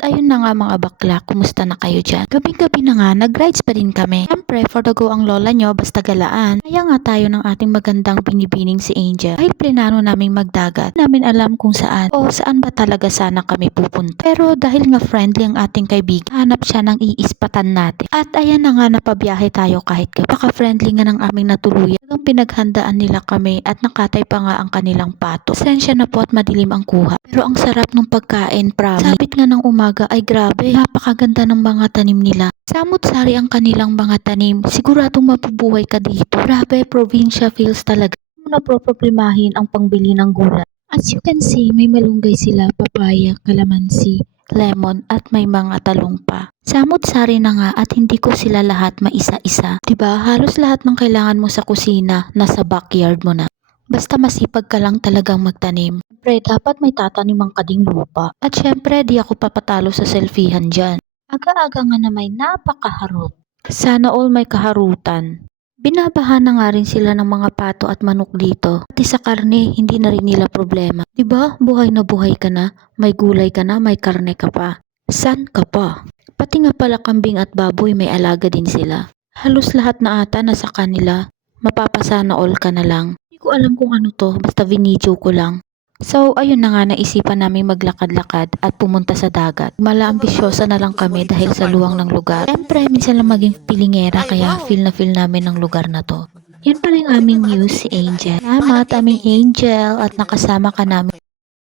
At ayun na nga mga bakla, kumusta na kayo dyan? Gabi-gabi na nga, nag-rides pa din kami. Siyempre, for the go ang lola nyo, basta galaan. Kaya nga tayo ng ating magandang binibining si Angel. Dahil plinano naming magdagat, namin alam kung saan o saan ba talaga sana kami pupunta. Pero dahil nga friendly ang ating kaibigan, hanap siya ng iispatan natin. At ayan na nga, napabiyahe tayo kahit gabi. Paka-friendly nga ng aming natuluyan. Talagang pinaghandaan nila kami at nakatay pa nga ang kanilang pato. Sensya na po at madilim ang kuha. Pero ang sarap ng pagkain, promise. Sabit nga ng umaga ay grabe, napakaganda ng mga tanim nila. Samut-sari ang kanilang mga tanim. Siguradong mapubuhay ka dito. Grabe, probinsya feels talaga. Hindi mo na problemahin ang pangbili ng gulay. As you can see, may malunggay sila, papaya, kalamansi, lemon at may mga talong pa. Samut-sari na nga at hindi ko sila lahat maisa-isa. 'Di ba? Halos lahat ng kailangan mo sa kusina nasa backyard mo na. Basta masipag ka lang talagang magtanim. Siyempre, dapat may tataniman ka ding lupa. At syempre, di ako papatalo sa selfiehan dyan. Aga-aga nga na may napakaharot. Sana all may kaharutan. Binabahan na nga rin sila ng mga pato at manok dito. Pati sa karne, hindi na rin nila problema. Diba? Buhay na buhay ka na. May gulay ka na, may karne ka pa. San ka pa? Pati nga pala kambing at baboy may alaga din sila. Halos lahat na ata nasa kanila. Mapapasana all ka na lang. Hindi ko alam kung ano to, basta vinidyo ko lang. So, ayun na nga, naisipan namin maglakad-lakad at pumunta sa dagat. Mala-ambisyosa na lang kami dahil sa luwang ng lugar. Siyempre, minsan lang maging pilingera kaya feel na feel namin ng lugar na to. Yan pala yung aming muse, si Angel. Salamat, aming Angel, at nakasama ka namin.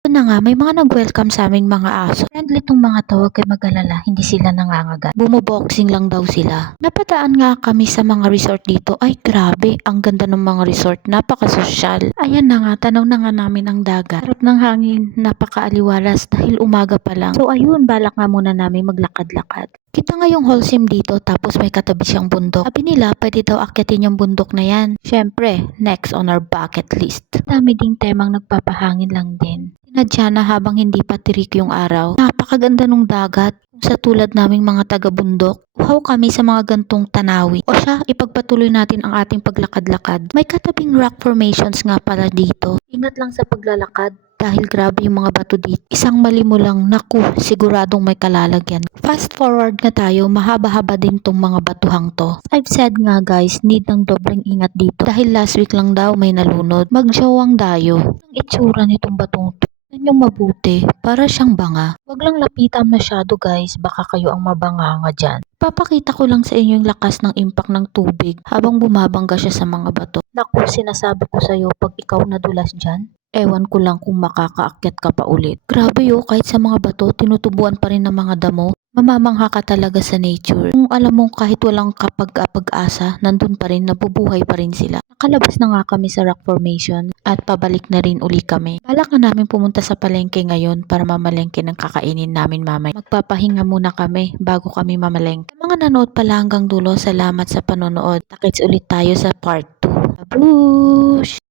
Ito na nga, may mga nag-welcome sa aming mga aso. Friendly tong mga to, huwag kayo mag-alala, hindi sila nangangagat. Bumoboxing lang daw sila. Napadaan nga kami sa mga resort dito. Ay grabe, ang ganda ng mga resort, napakasosyal. Ayan na nga, tanaw na nga namin ang dagat. Sarap ng hangin, napakaaliwalas dahil umaga pa lang. So ayun, balak nga muna namin maglakad-lakad. Kita nga yung wholesome dito tapos may katabi siyang bundok. Sabi nila pwede daw akyatin yung bundok na yan. Syempre, next on our bucket list. Dami ding temang nagpapahangin lang din. Sinadya na habang hindi pa tirik yung araw. Napakaganda nung dagat. Sa tulad naming mga taga-bundok, wow kami sa mga gantong tanawi. O siya, ipagpatuloy natin ang ating paglakad-lakad. May katabing rock formations nga pala dito. Ingat lang sa paglalakad dahil grabe yung mga bato dito. Isang mali mo lang, naku, siguradong may kalalagyan. Fast forward nga tayo, mahaba-haba din tong mga batuhang to. I've said nga guys, need ng dobleng ingat dito. Dahil last week lang daw may nalunod. Magjawang dayo. Ang itsura nitong batong to. Tignan yung mabuti, para siyang banga. Huwag lang lapitan masyado guys, baka kayo ang mabanganga dyan. Papakita ko lang sa inyo yung lakas ng impact ng tubig habang bumabangga siya sa mga bato. Naku, sinasabi ko sa'yo, pag ikaw nadulas dyan, ewan ko lang kung makakaakyat ka pa ulit. Grabe kahit sa mga bato, tinutubuan pa rin ng mga damo. Mamamangha ka talaga sa nature. Kung alam mo kahit walang kapag-asa, nandun pa rin, nabubuhay pa rin sila. Nakalabas na nga kami sa rock formation at pabalik na rin uli kami. Balak na namin pumunta sa palengke ngayon para mamalengke ng kakainin namin mamay. Magpapahinga muna kami bago kami mamalengke. Mga nanood pala hanggang dulo, salamat sa panonood. Takits ulit tayo sa part 2. Babush!